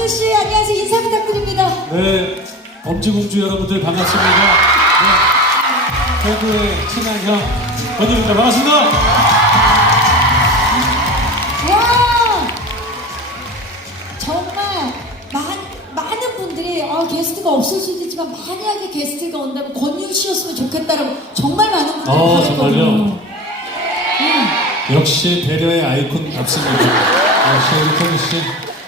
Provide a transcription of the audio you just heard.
권유 씨 안녕하세요 인사 부탁드립니다. 네, 엄지공주 여러분들 반갑습니다. 네, 최고의 친한 형 권유입니다. 반갑습니다. 와 정말 많, 많은 분들이 아, 게스트가 없을 수도 있지만 만약에 게스트가 온다면 권유 씨였으면 좋겠다라고 정말 많은 분들이 어, 바랬거든요. 정말요? 음. 역시 배려의 아이콘 같습니다. 역시 우리 권유 씨.